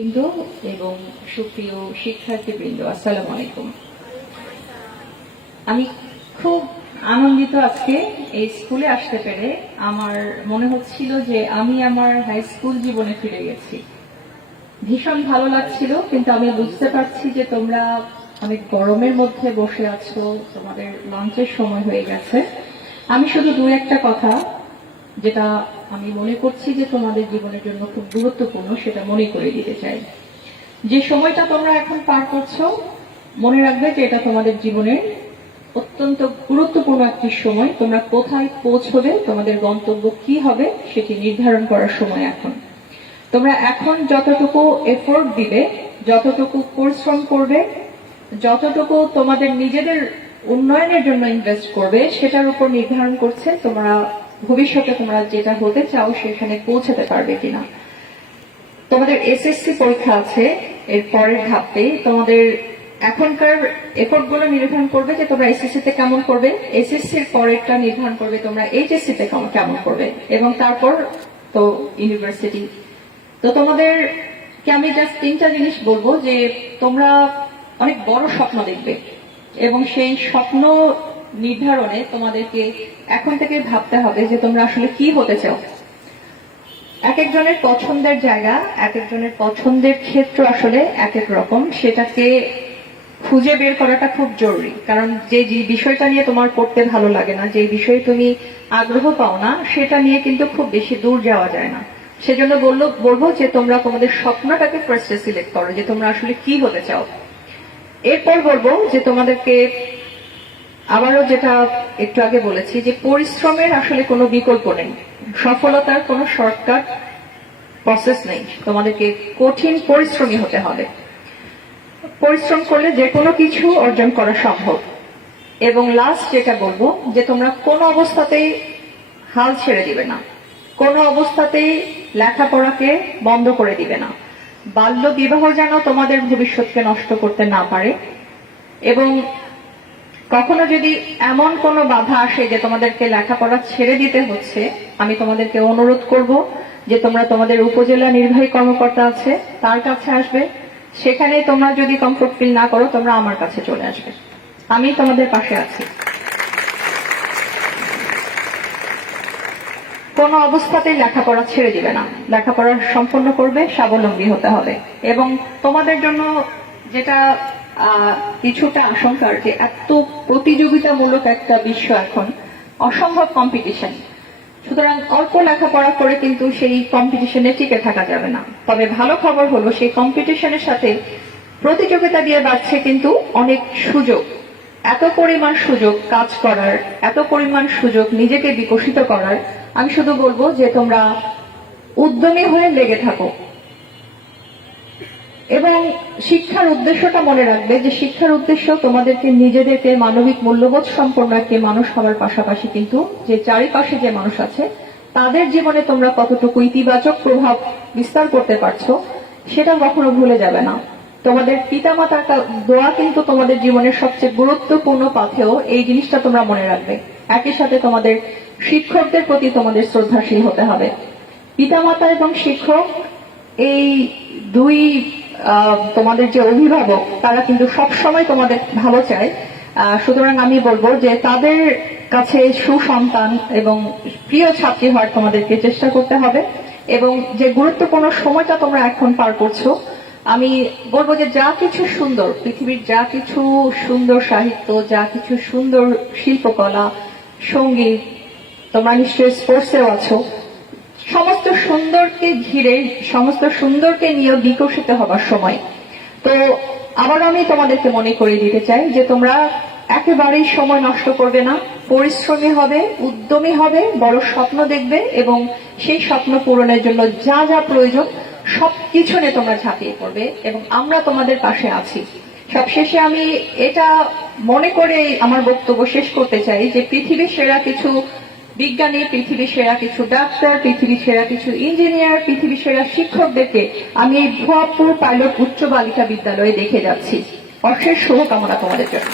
বৃন্দ এবং সুপ্রিয় আলাইকুম। আমি খুব আনন্দিত আজকে এই স্কুলে আসতে পেরে। আমার মনে হচ্ছিল যে আমি আমার হাই স্কুল জীবনে ফিরে গেছি। ভীষণ ভালো লাগছিল, কিন্তু আমি বুঝতে পারছি যে তোমরা অনেক গরমের মধ্যে বসে আছো, তোমাদের লাঞ্চের সময় হয়ে গেছে। আমি শুধু দু একটা কথা, যেটা আমি মনে করছি যে তোমাদের জীবনের জন্য খুব গুরুত্বপূর্ণ, সেটা মনে করে দিতে চাই। যে সময়টা তোমরা এখন পার করছ, মনে রাখবে যে এটা তোমাদের জীবনের অত্যন্ত গুরুত্বপূর্ণ একটি সময়। তোমরা কোথায় পৌঁছবে, তোমাদের গন্তব্য কি হবে, সেটি নির্ধারণ করার সময় এখন। তোমরা এখন যতটুকু এফোর্ট দিবে, যতটুকু পরিশ্রম করবে, যতটুকু তোমাদের নিজেদের উন্নয়নের জন্য ইনভেস্ট করবে, সেটার উপর নির্ধারণ করছে। তোমরা ভবিষ্যতে তোমরা যেটা হতে চাও সেখানে পৌঁছাতে পারবে কিনা। তোমাদের এসএসসি পরীক্ষা আছে, এর পরের ধাপে তোমাদের এখনকার এফোর্টগুলো নির্ধারণ করবে যে তোমরা এসএসসি তে কেমন করবে এসএসসি এর পরেরটা নির্ধারণ করবে তোমরা এইচএসসি তে কেমন করবে, এবং তারপর তো ইউনিভার্সিটি। তো তোমাদের আমি জাস্ট তিনটা জিনিস বলব যে তোমরা অনেক বড় স্বপ্ন দেখবে, এবং সেই স্বপ্ন নির্ধারণে তোমাদেরকে এখন থেকে ভাবতে হবে যে তোমরা আসলে কি হতে চাও। এক একজনের পছন্দের জায়গা, এক একজনের পছন্দের ক্ষেত্র আসলে এক এক রকম। সেটাকে খুঁজে বের করাটা খুব জরুরি। কারণ যে বিষয়টা নিয়ে তোমার পড়তে ভালো লাগে না, যে বিষয়ে তুমি আগ্রহ পাও না, সেটা নিয়ে কিন্তু খুব বেশি দূর যাওয়া যায় না। সেজন্য বলল, বলব যে তোমরা তোমাদের স্বপ্নটাকে ফার্স্টে সিলেক্ট করো যে তোমরা আসলে কি হতে চাও। এরপর বলব যে তোমাদেরকে আবারও যেটা একটু আগে বলেছি যে পরিশ্রমের আসলে কোনো বিকল্প নেই। সফলতার কোনো শর্টকাট প্রসেস নেই। তোমাদেরকে কঠিন পরিশ্রমী হতে হবে। পরিশ্রম করলে যে কোনো কিছু অর্জন করা সম্ভব। এবং লাস্ট যেটা বলব, যে তোমরা কোনো অবস্থাতেই হাল ছেড়ে দিবে না। কোনো অবস্থাতেই লেখাপড়াকে বন্ধ করে দিবে না। বাল্য বিবাহ যেন তোমাদের ভবিষ্যৎকে নষ্ট করতে না পারে। এবং কখনো যদি এমন কোনো বাধা আসে যে তোমাদেরকে লেখাপড়া ছেড়ে দিতে হচ্ছে, আমি তোমাদেরকে অনুরোধ করব যে তোমরা তোমাদের উপজেলা নির্বাহী কর্মকর্তা আছে, তার কাছে আসবে। সেখানে তোমরা যদি কমফোর্ট ফিল না করো, তোমরা আমার কাছে চলে আসবে। আমি তোমাদের পাশে আছি। কোনো অবস্থাতেই লেখাপড়া ছেড়ে দিবে না। লেখাপড়া সম্পন্ন করবে, স্বাবলম্বী হতে হবে। এবং তোমাদের জন্য যেটা কিছুটা আশঙ্কার যে এত প্রতিযোগিতামূলক একটা বিশ্ব এখন, অসম্ভব কম্পিটিশন সুতরাং অল্প লেখাপড়া করে কিন্তু সেই কম্পিটিশনে টিকে থাকা যাবে না। তবে ভালো খবর হলো সেই কম্পিটিশনের সাথে প্রতিযোগিতা দিয়ে বাড়ছে কিন্তু অনেক সুযোগ। এত পরিমাণ সুযোগ কাজ করার, এত পরিমাণ সুযোগ নিজেকে বিকশিত করার, আমি শুধু বলব যে তোমরা উদ্যমী হয়ে লেগে থাকো। এবং শিক্ষার উদ্দেশ্যটা মনে রাখবে যে শিক্ষার উদ্দেশ্য তোমাদেরকে নিজেদেরকে মানবিক মূল্যবোধ সম্পন্ন একটি মানুষ হওয়ার পাশাপাশি কিন্তু যে চারিপাশে যে মানুষ আছে, তাদের জীবনে তোমরা কতটুকু ইতিবাচক প্রভাব বিস্তার করতে পারছ, সেটা কখনো ভুলে যাবে না। তোমাদের পিতামাতার দোয়া কিন্তু তোমাদের জীবনের সবচেয়ে গুরুত্বপূর্ণ পাথেও এই জিনিসটা তোমরা মনে রাখবে। একই সাথে তোমাদের শিক্ষকদের প্রতি তোমাদের শ্রদ্ধাশীল হতে হবে। পিতামাতা এবং শিক্ষক এই দুই তোমাদের যে অভিভাবক, তারা কিন্তু সব সময় তোমাদের ভালো চায়। সুতরাং আমি বলব যে তাদের কাছে সুসন্তান এবং প্রিয় ছাত্রী হওয়ার তোমাদেরকে চেষ্টা করতে হবে এবং যে গুরুত্বপূর্ণ সময়টা তোমরা এখন পার করছ, আমি বলব যে যা কিছু সুন্দর, পৃথিবীর যা কিছু সুন্দর সাহিত্য, যা কিছু সুন্দর শিল্পকলা, সংগীত, তোমরা নিশ্চয়ই স্পোর্টসেও আছো সমস্ত সুন্দরকে ঘিরে, সমস্ত সুন্দরকে নিয়ে বিকশিত হবার সময়। তো আবার আমি তোমাদেরকে মনে করিয়ে দিতে চাই যে তোমরা একেবারেই সময় নষ্ট করবে না, পরিশ্রমী হবে, উদ্যমী হবে, বড় স্বপ্ন দেখবে এবং সেই স্বপ্ন পূরণের জন্য যা যা প্রয়োজন সবকিছু নিয়ে তোমরা ঝাঁপিয়ে পড়বে এবং আমরা তোমাদের পাশে আছি। সবশেষে আমি এটা মনে করে আমার বক্তব্য শেষ করতে চাই যে পৃথিবীর সেরা কিছু বিজ্ঞানী পৃথিবীর সেরা কিছু ডাক্তার পৃথিবীর সেরা কিছু ইঞ্জিনিয়ার, পৃথিবী সেরা শিক্ষকদেরকে আমি এই ভুয়াপুর পাইলট উচ্চ বালিকা বিদ্যালয়ে দেখে যাচ্ছি। অশেষ শুভকামনা তোমাদের জন্য।